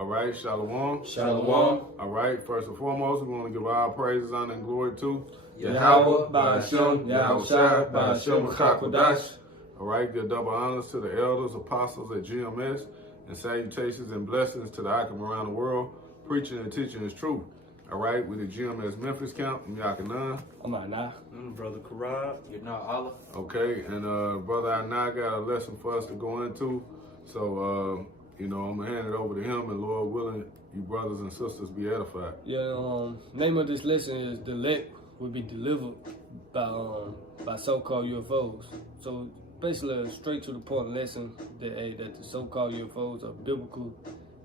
All right, Shalom. Shalom. All right, first and foremost, we want to give all praises, honor, and glory to Yahweh, Ba'ashem, Yahushua, Ba'ashem, Kakodash. All right, give double honors to the elders, apostles at GMS, and salutations and blessings to the Akim around the world, preaching and teaching His truth. All right, we the GMS Memphis camp. I'm Yakanan. I'm Anah. Brother Karab. You're not Allah. Okay, and Brother Anah got a lesson for us to go into. So, I'm going to hand it over to him, and Lord willing, you brothers and sisters be edified. Yeah, name of this lesson is The Elect Will Be Delivered by so-called UFOs. So basically a straight to the point lesson that the so-called UFOs are biblical,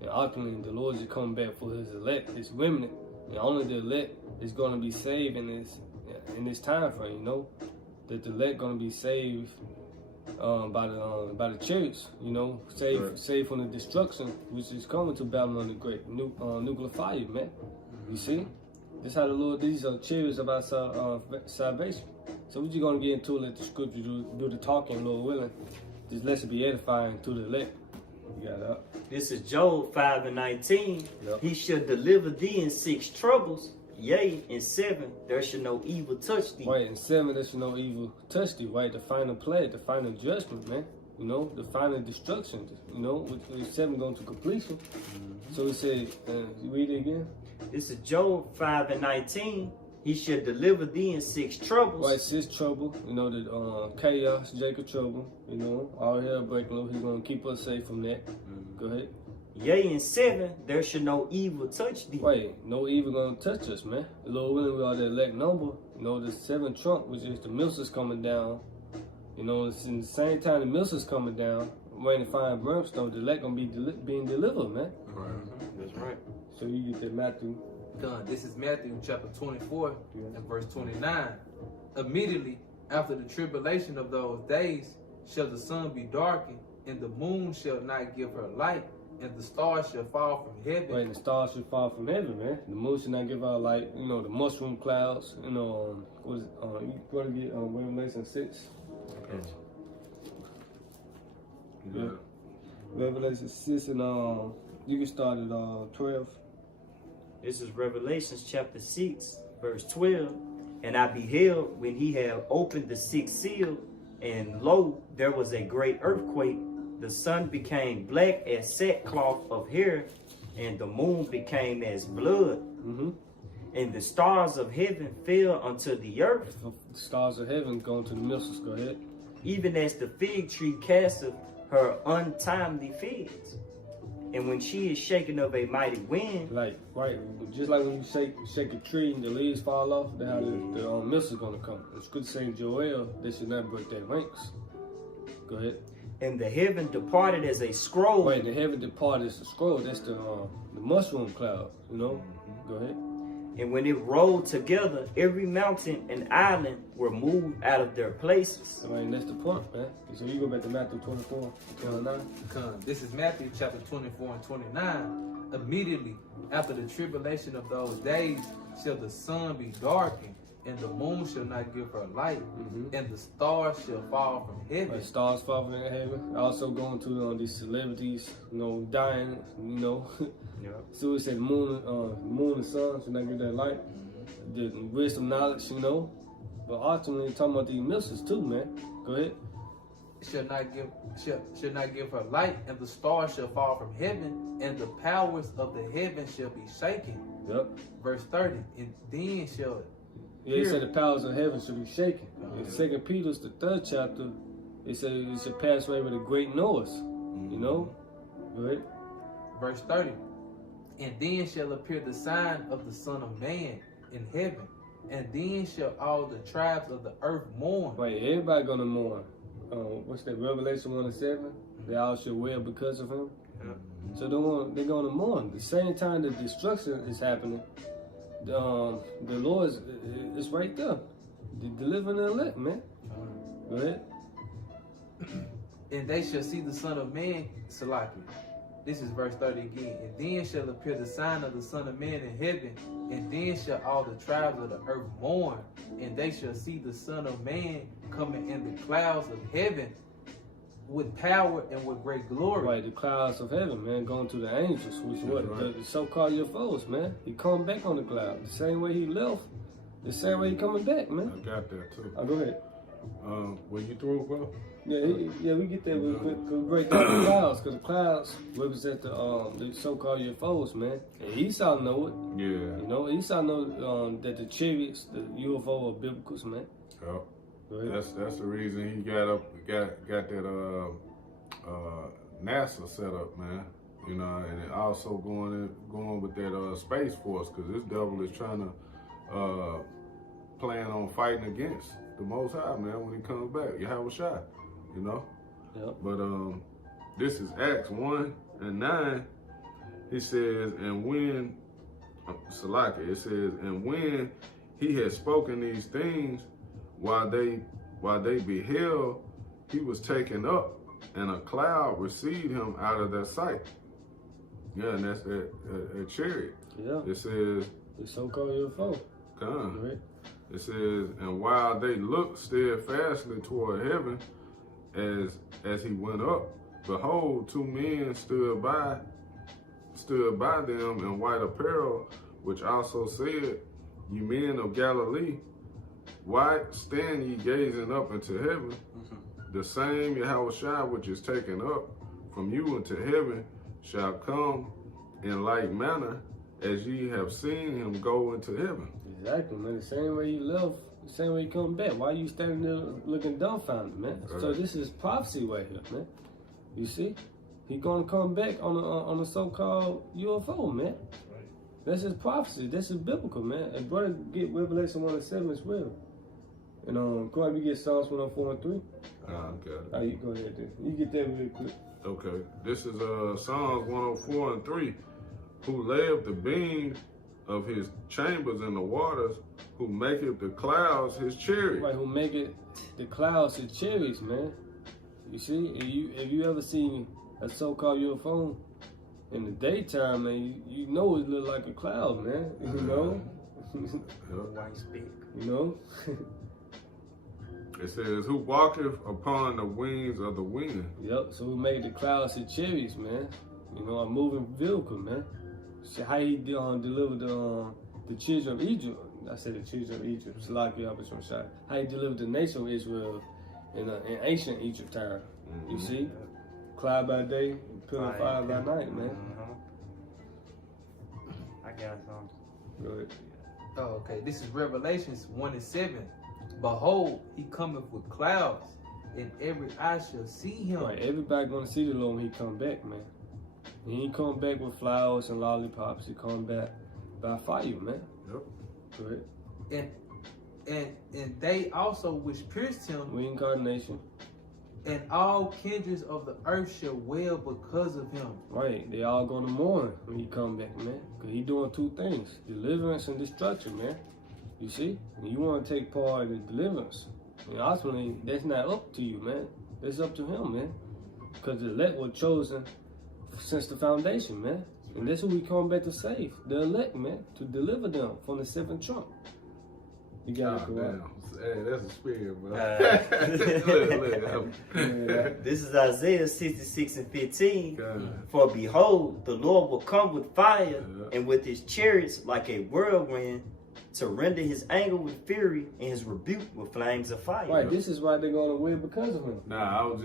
and ultimately the Lord is coming back for His elect, His remnant, and only the elect is going to be saved in this time frame. That the elect going to be saved by the chariots, saved from the destruction which is coming to Babylon the Great, nuclear fire, man. You see, that's how the Lord. These are chariots about salvation. So we're just gonna get into it. Let the scripture do the talking, Lord willing. This lesson be edifying to the elect. You got it up. This is Job 5:19. Yep. He shall deliver thee in 6 troubles. Yea, in 7 there shall no evil touch thee. Right, in 7 there shall no evil touch thee. Right, the final plague, the final judgment, man. The final destruction. With 7 going to completion. So He said, read it again. This is Job 5:19. He shall deliver thee in 6 troubles. Right, 6 trouble. The chaos, Jacob trouble. All hell breaking loose. He's gonna keep us safe from that. Go ahead. Yea, in 7 there shall no evil touch thee. Right, no evil gonna touch us, man. The Lord willing, we are the elect number. The 7th trump, which is the missiles coming down. It's in the same time the missiles coming down, raining fire and brimstone. The elect gonna be being delivered, man. Right. That's right. So you get that Matthew. God, this is Matthew chapter 24 and verse 29. Immediately after the tribulation of those days shall the sun be darkened, and the moon shall not give her light, and the stars shall fall from heaven. Right, the stars should fall from heaven, man. The moon should not give out light. The mushroom clouds. What is it? You gotta get Revelation 6. Okay. Yeah. Revelation 6 and you can start at 12. This is Revelations chapter 6, verse 12. And I beheld when he had opened the 6th seal, and lo, there was a great earthquake. The sun became black as sackcloth of hair, and the moon became as blood. And the stars of heaven fell unto the earth. The stars of heaven going to the missiles. Go ahead. Even as the fig tree casteth her untimely figs. And when she is shaken of a mighty wind, Just like when you shake a tree and the leaves fall off, that's how the missiles gonna come. It's good to say in Joel, they should not break their ranks. Go ahead. and the heaven departed as a scroll. Right, the heaven departed as a scroll. That's the mushroom cloud. Go ahead. And when it rolled together, every mountain and island were moved out of their places. Right, and that's the point, man. So you go back to Matthew 24, 29. This is Matthew chapter 24 and 29. Immediately after the tribulation of those days shall the sun be darkened, and the moon shall not give her light, and the stars shall fall from heaven. Right, stars fall from heaven. Also going to these celebrities, dying, Yeah. So it said moon and sun should not give that light. The wisdom, knowledge, But ultimately talking about these missiles too, man. Go ahead. Shall not give her light, and the stars shall fall from heaven, and the powers of the heaven shall be shaken. Yep. Verse 30. And then shall Yeah, it said the powers of heaven should be shaken. In 2 Peter's the 3rd chapter, it said it should pass away with a great noise. Go ahead. Verse 30. And then shall appear the sign of the Son of Man in heaven, and then shall all the tribes of the earth mourn. Right, everybody gonna mourn. What's that? Revelation 1 and 7. They all shall wail because of him. So they're gonna mourn. The same time the destruction is happening, the Lord is right there. The delivering the elect, man. Go ahead. And they shall see the Son of Man, Salaki. This is verse 30 again. And then shall appear the sign of the Son of Man in heaven, and then shall all the tribes of the earth mourn, and they shall see the Son of Man coming in the clouds of heaven with power and with great glory. Right, the clouds of heaven, man, going to the angels, which what right. the so-called UFOs, man. He come back on the cloud. The same way he left, the same way he coming back, man. I got that too. Oh, go ahead. When you through, bro? Yeah, we get there. We break down the clouds, because the clouds represent the so-called UFOs, man. And Esau know it. Yeah. You know, Esau know that the chariots, the UFO are biblicals, man. Yep. Go ahead. That's the reason he got that NASA set up, man. You know, and it also going with that Space Force, because this devil is trying to plan on fighting against the Most High, man, when he comes back. Yahweh Shai, you know. Yep. But this is Acts 1:9. He says, and when Salaki, it says, and when he had spoken these things, while they beheld, he was taken up, and a cloud received him out of their sight. Yeah, and that's a chariot. Yeah. It says, The so-called UFO. come. Right. It says, and while they looked steadfastly toward heaven, as he went up, behold, two men stood by them in white apparel, which also said, ye men of Galilee, why stand ye gazing up into heaven? The same Yahweh Shai which is taken up from you into heaven shall come in like manner as ye have seen him go into heaven. Exactly, man. The same way he left, the same way he come back. Why you standing there looking dumbfounded, man? So this is prophecy right here, man. You see? He gonna come back on a so-called UFO, man. This is prophecy. This is biblical, man. And brother, get Revelation 1:7 as well. And go ahead, we get Psalms 104:3. Okay. You go ahead, then. You get that real quick. Okay. This is Psalms 104:3. Who layeth the beams of his chambers in the waters, who maketh the clouds his chariot. Right, who make it the clouds his chariots, man. You see, if you ever seen a so-called UFO in the daytime, man, you know it look like a cloud, man. You know? White speak. You know? It says, who walketh upon the wings of the wind. Yep, so we make the clouds his chariots, man. You know, a moving vehicle, man. See how he delivered the children of Egypt. I said the children of Egypt. It's like you always shot. How he delivered the nation of Israel in ancient Egypt time. You see? Cloud by day, pillar of fire by night, man. I got some. Go ahead. Oh, okay. This is Revelations 1:7. Behold, he cometh with clouds, and every eye shall see him. Right, everybody gonna see the Lord when he come back, man. He ain't come back with flowers and lollipops. He come back by fire, man. Yep. Go ahead. And they also which pierced him, Reincarnation. and all kindreds of the earth shall wail because of him. Right, they all gonna mourn when he come back, man. Cause he doing two things: deliverance and destruction, man. You see, and you want to take part in the deliverance. And ultimately, that's not up to you, man. That's up to him, man. Because the elect were chosen since the foundation, man. And that's who we come back to save, the elect, man, to deliver them from the seventh trump. You got it correct. Hey, that's a spirit, bro. This is Isaiah 66:15. God. For behold, the Lord will come with fire and with his chariots like a whirlwind, to render his anger with fury and his rebuke with flames of fire. Right, this is why they're going to win because of him. Nah, I was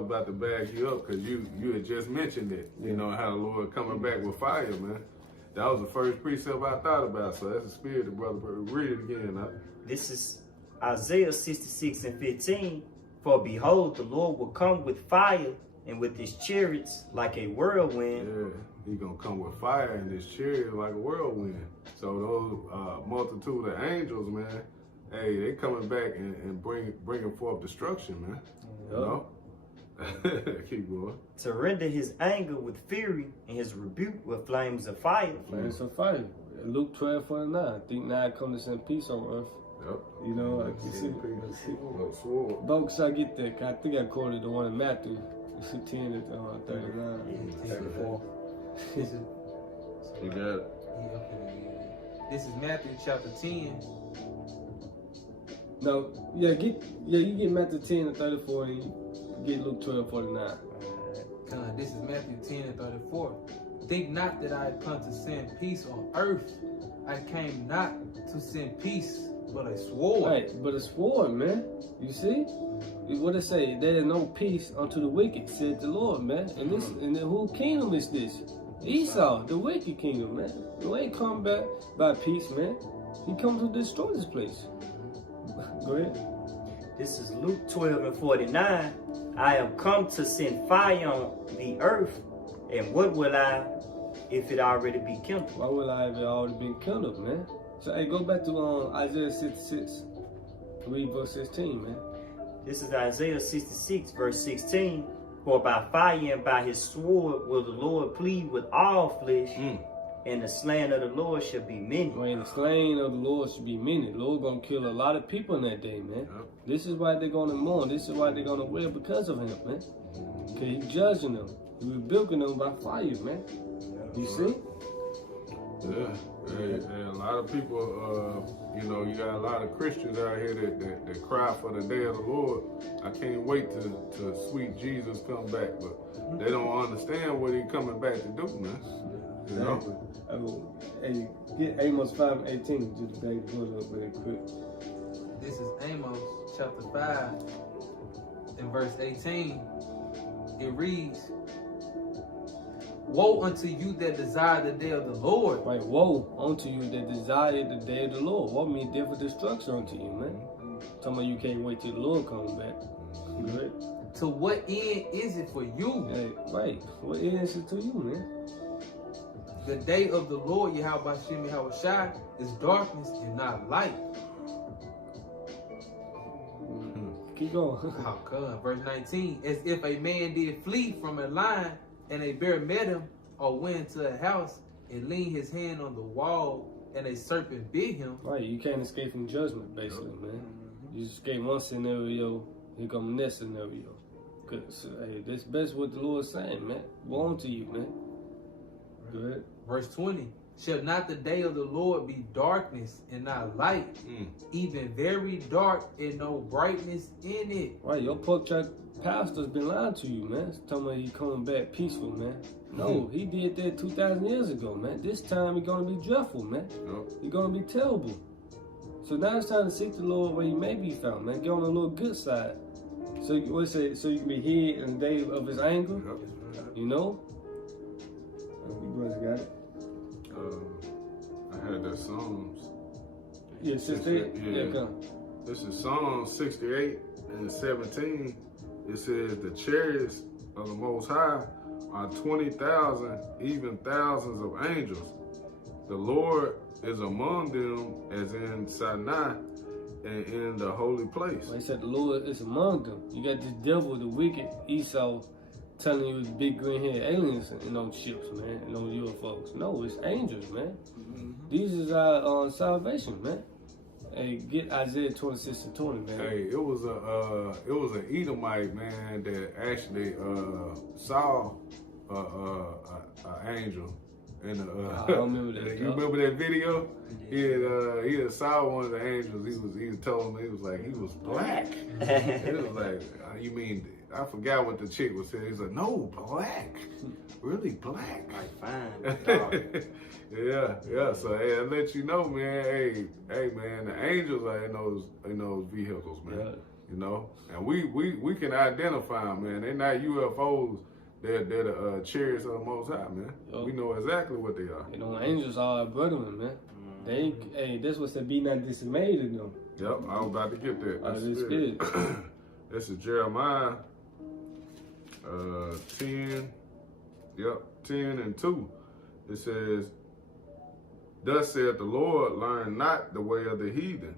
about to bag you up because you had just mentioned it. You know how the Lord coming back with fire, man. That was the first precept I thought about. So that's the spirit, the brother. Read it again. Huh? This is Isaiah 66:15. For behold, the Lord will come with fire and with his chariots like a whirlwind. Yeah, he gonna come with fire in his chariot like a whirlwind. So those multitude of angels, man, hey, they coming back and bringing forth destruction, man. You know? Keep going. To render his anger with fury and his rebuke with flames of fire. Flames of fire. Luke 12:49. Think now I come to send peace on earth. Yep. You know, like you see. Sword. Folks, I get that. I think I quoted the one in Matthew 10 to 39. 34. This is You got it. This is Matthew chapter 10. No, you get Matthew 10 to 34 and get Luke 12:49. This is Matthew 10:34. Think not that I had come to send peace on earth. I came not to send peace, but a sword. Right, but a sword, man. You see? What it say? There is no peace unto the wicked, said the Lord, man. And this, and whose kingdom is this? Esau, the wicked kingdom, man. You ain't come back by peace, man. He comes to destroy this place. Go ahead. This is Luke 12:49. I am come to send fire on the earth, and what will I if it already be kindled? Why would I have already been kindled, man? So, hey, go back to Isaiah 66. Read verse 16, man. This is Isaiah 66, verse 16. For by fire and by his sword will the Lord plead with all flesh, and the slain of the Lord shall be many. When the slain of the Lord should be many. The Lord gonna kill a lot of people in that day, man. Yep. This is why they're gonna mourn. This is why they're gonna wail because of him, man. Cause he's judging them. He rebuking them by fire, man. You see? Yeah, and a lot of people, you know, you got a lot of Christians out here that cry for the day of the Lord. I can't wait to sweet Jesus come back, but they don't understand what he coming back to do, man. You know? Hey, get Amos 5:18 just to pull it up really quick. This is Amos chapter 5 and verse 18. It reads, woe unto you that desire the day of the Lord. Right, woe unto you that desire the day of the Lord. What mean death or destruction unto you, man? Talking about you can't wait till the Lord comes back. Right? To what end is it for you? Hey, right. What end is it to you, man? The day of the Lord, Yahweh Shem Shai, is darkness and not light. Keep going. Oh, God. Verse 19. As if a man did flee from a lion, and a bear met him, or went into a house and leaned his hand on the wall, and a serpent bit him. Right, you can't escape from judgment, basically, man. You escape one scenario, here come the next scenario. Cause hey, that's what the Lord's saying, man. Woe unto you, man. Go ahead. Verse 20. Shall not the day of the Lord be darkness and not light, even very dark and no brightness in it? Right, your pork chop pastor's been lying to you, man. He's talking about he coming back peaceful, man. No, he did that 2,000 years ago, man. This time he's gonna be dreadful, man. He's gonna be terrible. So now it's time to seek the Lord where he may be found, man. Get on the little good side. So what say? So you can be hid in the day of his anger, you know? You brothers got it. I had that Psalms. Yeah, 68. Yeah, come. This is Psalms 68 and 17. It says the chariots of the Most High are 20,000, even thousands of angels. The Lord is among them, as in Sinai and in the holy place. Like I said, the Lord is among them. You got this devil, the wicked Esau, telling you it's big green-haired aliens in those ships, man, and those UFOs. No, it's angels, man. These is our salvation, man. Hey, get Isaiah 26 and 20, man. Hey, it was an Edomite, man, that actually saw an angel. And I don't remember that. You remember that video? He had saw one of the angels. He told me he was black. It was like, you mean? I forgot what the chick was saying. He's like, no, black, really black. Like fine. Yeah. So hey, I let you know, man. Hey, man, the angels are in those vehicles, man. Yeah. You know, and we can identify them, man. They're not UFOs. They're the chariots of the Most High, man. Yep. We know exactly what they are. You know, angels are our brethren, man. Hey, that's what said, be not dismayed in them. Yep, I was about to get that. That's good. This is Jeremiah 10 and 2. It says, thus saith the Lord, learn not the way of the heathen,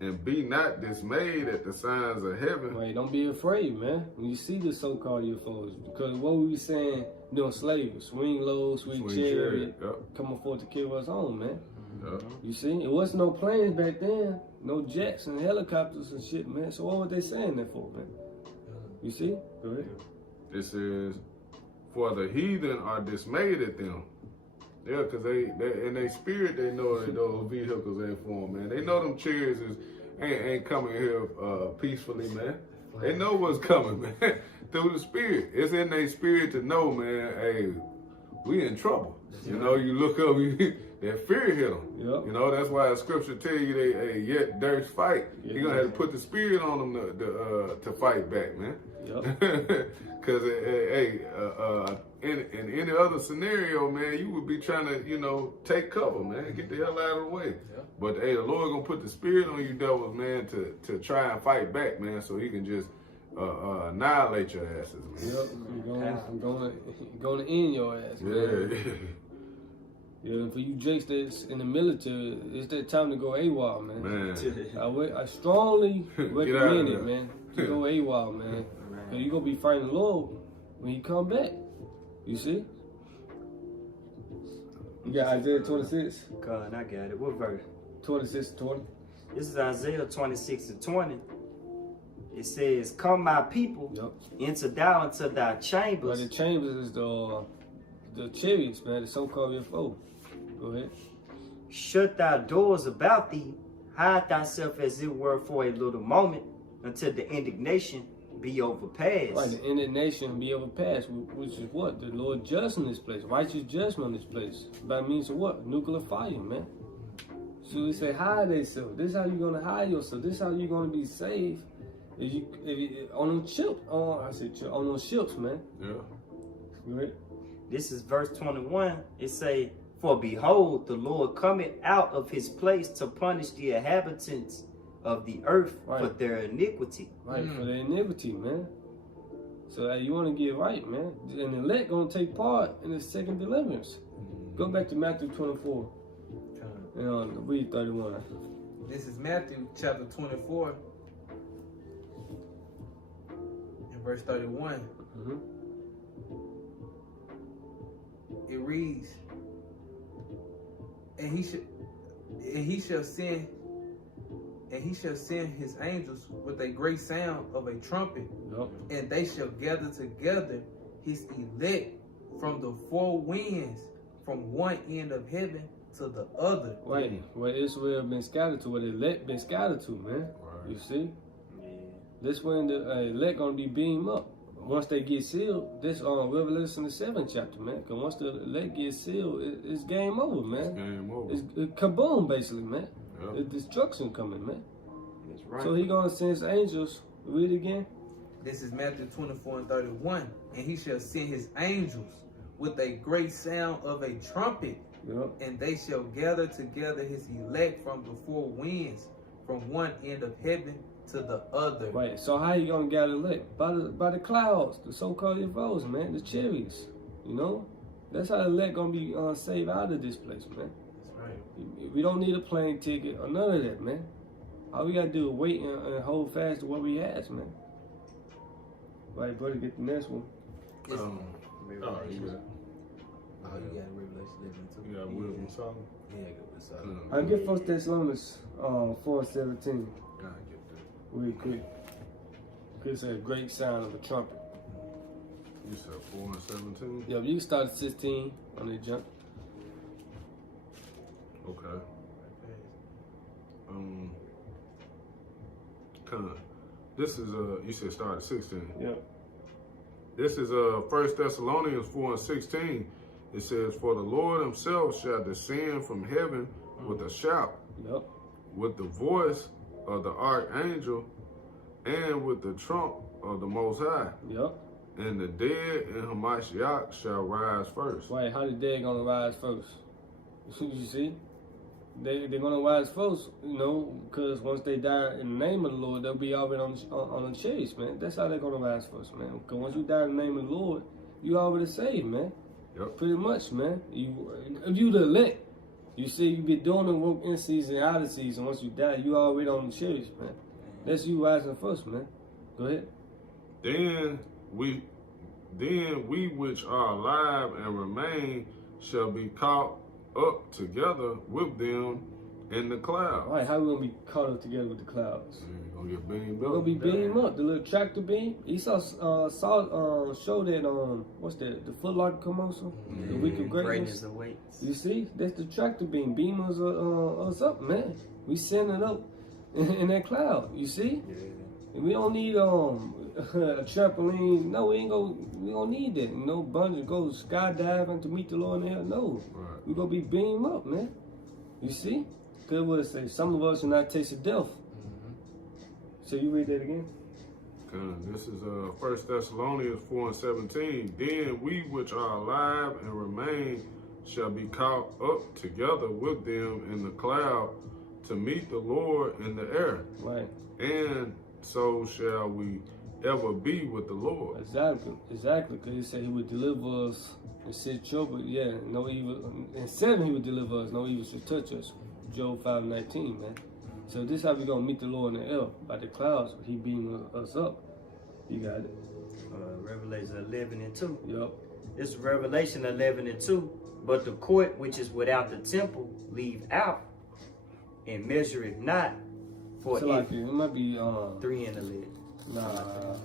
and be not dismayed at the signs of heaven. Right, don't be afraid, man, when you see the so-called UFOs. Because what we saying during slavery, swing low, swing chariot, coming forth to kill us home, man. You see, it wasn't no planes back then, no jets and helicopters and shit, man. So what were they saying that for, man? You see? Go ahead. It says, for the heathen are dismayed at them. Yeah, because they in their spirit, they know that those vehicles ain't for them, man. They know them chariots ain't coming here peacefully, man. They know what's coming, man. through the spirit. It's in their spirit to know, man, hey, we in trouble. You know, you look up, that fear hit them. Yep. You know, that's why the scripture tell you they yet durst fight. Yeah. You're going to have to put the spirit on them to fight back, man. Yep. Because, in any other scenario, man, you would be trying to, you know, take cover, man. Get the hell out of the way. Yeah. But, hey, the Lord going to put the spirit on you devils, man, to try and fight back, man, so he can just annihilate your asses, man. Yep. You're gonna end your ass, man. Yeah. Yeah, for you jakes that's in the military, it's that time to go AWOL, man. Man. I strongly recommend there. it, man. To go AWOL, man. Cause you gonna be fighting the Lord when he come back. You see? You got Isaiah 26? God, I got it. What verse? 26 to 20. This is Isaiah 26 and 20. It says, "Come, my people, Yep. enter thou into thy But chambers." the chambers is the chariots, man, the so-called UFO. Go ahead. Shut thy doors about thee, hide thyself as it were for a little moment, until the indignation be overpassed. Right, the indignation be overpassed, which is what? The Lord judging this place, righteous judgment on this place. By means of what? Nuclear fire, man. So they say, hide yourself. This is how you're going to hide yourself. This is how you're going to be safe. If you on them ships, on those ships, man. Yeah. Go ahead. This is verse 21. It say, "For behold, the Lord cometh out of his place to punish the inhabitants of the earth for Right. their iniquity." Right, for the iniquity, man. So you want to get right, man. And the elect going to take part in the second deliverance. Go back to Matthew 24 and read 31. This is Matthew chapter 24 and verse 31. Mm-hmm. It reads, and he shall send his angels with a great sound of a trumpet, Yep. and they shall gather together his elect from the four winds, from one end of heaven to the other. Right, where Israel been scattered to, where the elect been scattered to, man. Right. You see? Yeah. This when the elect gonna be beamed up. Once they get sealed, this Revelation the 7th chapter, man. Because once the elect get sealed, it's game over, man. Game over. It's kaboom, basically, man. Yep. It's destruction coming, man. That's right. So he gonna send his angels. Read it again. This is Matthew 24 and 31. And he shall send his angels with a great sound of a trumpet, Yep. and they shall gather together his elect from the four winds, from one end of heaven to the other. Right. So how you gonna gather elect? By the clouds, the so-called UFOs, man, the chariots. You know, that's how the elect gonna be saved out of this place, man. That's right. We don't need a plane ticket or none of that, man. All we gotta do is wait and hold fast to what we has, man. Right, brother, get the next one. It's, Oh, you got oh, you got Revelation 11 too. you got wisdom something? Yeah, I got wisdom. I get 1 Thessalonians 4:17 I get that. real quick. It's a great sound of a trumpet. You said 4 and 17? Yeah, you can start at 16 on the jump. Okay. This is you said start at 16. Yep. This is 1 Thessalonians 4 and 16. It says, "For the Lord himself shall descend from heaven with a shout, Yep. with the voice of the archangel, and with the trump of the Most High. Yep. And the dead in Hamashiach shall rise first." Right, how the dead gonna rise first? You see? They're gonna rise first, you know, because once they die in the name of the Lord, they'll be already on the chariots, man. That's how they're gonna rise first, man. Because once you die in the name of the Lord, you already saved, man. Yep. Pretty much, man. If you the elect, you see, you be doing the work in season, out of season. Once you die, you already on the chariots, man. That's you rising first, man. Go ahead. Then we which are alive and remain shall be caught up together with them in the clouds. All right, how we gonna be caught up together with the clouds? You're gonna get beamed We're up. gonna be beamed up. The little tractor beam. You saw show that what's that? The Foot Locker commercial. The Week of Greatness. awaits. You see, that's the tractor beam. Beam us up, man. We sending it up in that cloud. You see? Yeah. And we don't need a trampoline. No, we don't need that. No bungee, go skydiving to meet the Lord in hell. No. Right. We're gonna be beamed up, man. You see? Cause what it say, some of us will not taste of death. So you read that again? This is 1 Thessalonians 4:17. Then we which are alive and remain shall be caught up together with them in the cloud to meet the Lord in the air. Right. And so shall we ever be with the Lord. Exactly. Because he said he would deliver us in 6 trouble. Yeah, no evil. In 7 he would deliver us. No evil should touch us. Job 5:19, man. So this is how we gonna meet the Lord in the air. By the clouds, he beaming us up. You got it. Revelation 11:2. Yup. This is Revelation 11:2. But the court which is without the temple leave out, and measure it not, for So like it might be 3 and 11. Nah.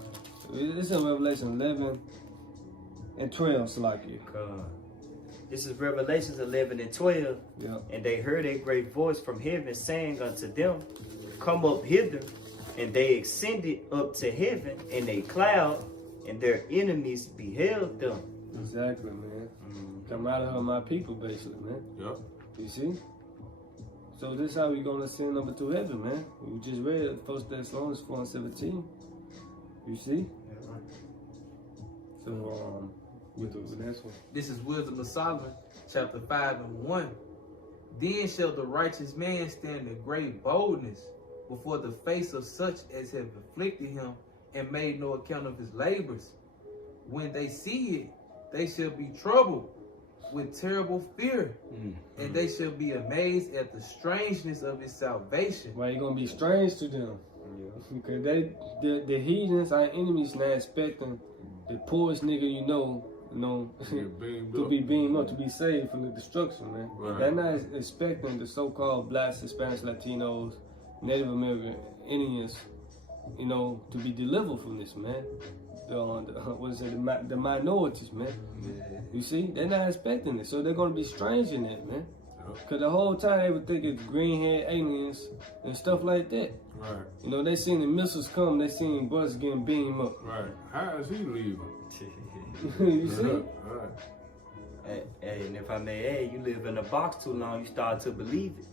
It's in Revelation 11 and 12, so like it. This is Revelations 11:12. Yep. And they heard a great voice from heaven saying unto them, Come up hither. And they ascended up to heaven in a cloud, and their enemies beheld them. Exactly, man. Come out of her, my people, basically, man. Yep. You see? So this is how we gonna ascend up into heaven, man. We just read 1 Thessalonians 4:17. You see? So with the next one. This is Wisdom of Solomon, chapter 5:1. Then shall the righteous man stand in great boldness before the face of such as have afflicted him and made no account of his labors. When they see it, they shall be troubled with terrible fear, and they shall be amazed at the strangeness of his salvation. Why you gonna be strange to them? Because the heathens, our enemies, not expecting the poorest nigga to be beamed up, to be saved from the destruction, man. Right. They're not expecting the so-called blacks, Hispanics, Latinos, Native American Indians, to be delivered from this, man. The minorities, man. Yeah. You see, they're not expecting it, so they're gonna be strange in that, man. Cause the whole time they would think it's green-haired aliens and stuff like that. Right. They seen the missiles come, they seen buses getting beamed up. Right. How is he leaving? You see? Right. Hey, and if I may add, you live in a box too long, you start to believe it,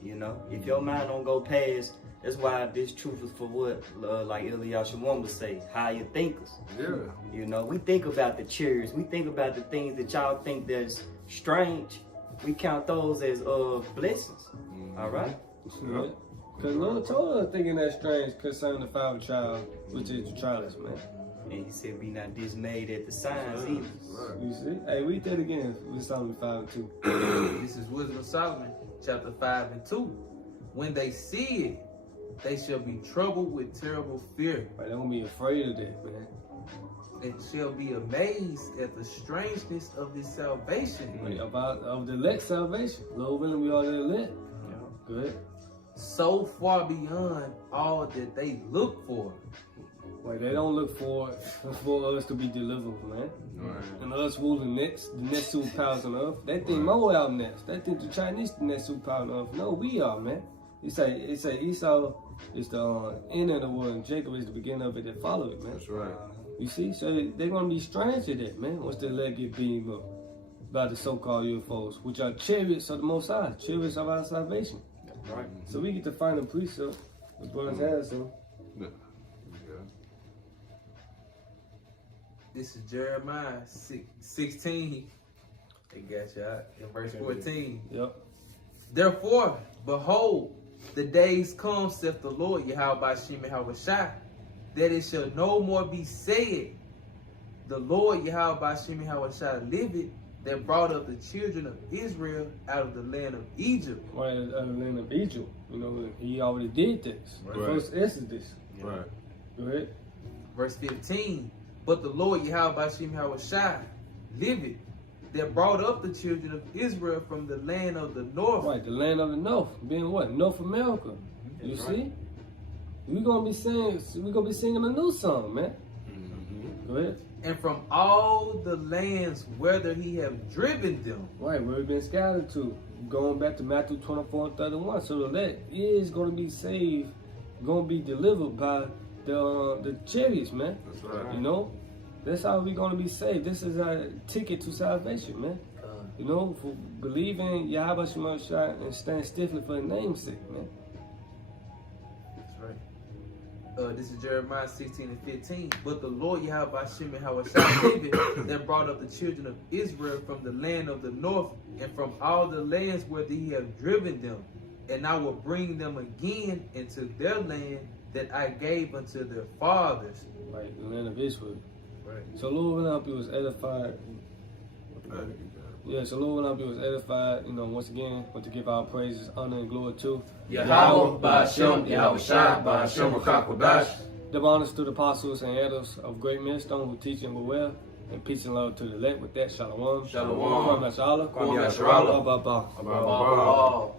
If your mind don't go past, that's why this truth is for what, like Eliashimon would say, higher thinkers. Yeah. We think about the chariots, we think about the things that y'all think that's strange. We count those as blessings. All right? Yeah. Because Lord told us thinking that strange concerning the 5th child, which is the Chariots, man. And he said, be not dismayed at the signs either. Right. You see? Hey, read that again. We Solomon 5:2. This is Wisdom of Solomon, chapter 5:2. When they see it, they shall be troubled with terrible fear, Right, they won't be afraid of that, man. and shall be amazed at the strangeness of his salvation. Right, of the elect salvation. Lord willing, we are the elect. Go ahead. So far beyond all that they look for. Right, they don't look for us to be delivered, man. Right. And us ruling the next superpowers on earth. They think more out next. They think the Chinese the next superpower on earth. No, we are, man. It's a Esau is the end of the world, and Jacob is the beginning of it that follow it, man. That's right. You see, so they're gonna be strange to that, man. Once they let get beamed up by the so-called UFOs, which are chariots of the Most High, chariots of our salvation. Right. So we get to find a precept. The brothers have some. Yeah. This is Jeremiah 16. They got you out in verse 14. Yep. Therefore, behold, the days come, saith the Lord, Yahweh Shem Yahushua, that it shall no more be said, the Lord Yahweh Shem Yahushua liveth, that brought up the children of Israel out of the land of Egypt. Right, out of the land of Egypt. He already did this. Right. First Exodus. Right. Go ahead. Verse 15. But the Lord Yahweh Shem Yahushua liveth, that brought up the children of Israel from the land of the north. Right, the land of the north, being what? North America. You see? We're gonna be singing a new song, man. Go ahead. And from all the lands whither he have driven them. Right, where we've been scattered to. Going back to Matthew 24:31. So the elect is gonna be saved, gonna be delivered by the Chariots, man. That's right. You know, that's how we gonna be saved. This is our ticket to salvation, man. You know, for believing Yahweh Shema Shai and stand stiffly for the name's sake, man. That's right. This is Jeremiah 16:15. But the Lord Yahweh Hashem David that brought up the children of Israel from the land of the north and from all the lands where he have driven them, and I will bring them again into their land that I gave unto their fathers. Like the land of Israel. Right. So Lord, when I was edified. Yeah, so Lord, when I was edified, you know, once again, want to give our praises, honor, and glory to Yahweh, Ba'ashem, Yahweh Shai, Ba'ashem, Rakakodash. the honors to the apostles and elders of great millstone who teach and well, and peace and love to the elect. With that, shalom. Shalom. Kwame Yashala. Kwame Yashala. Ba, ba, ba. Ba, ba, ba.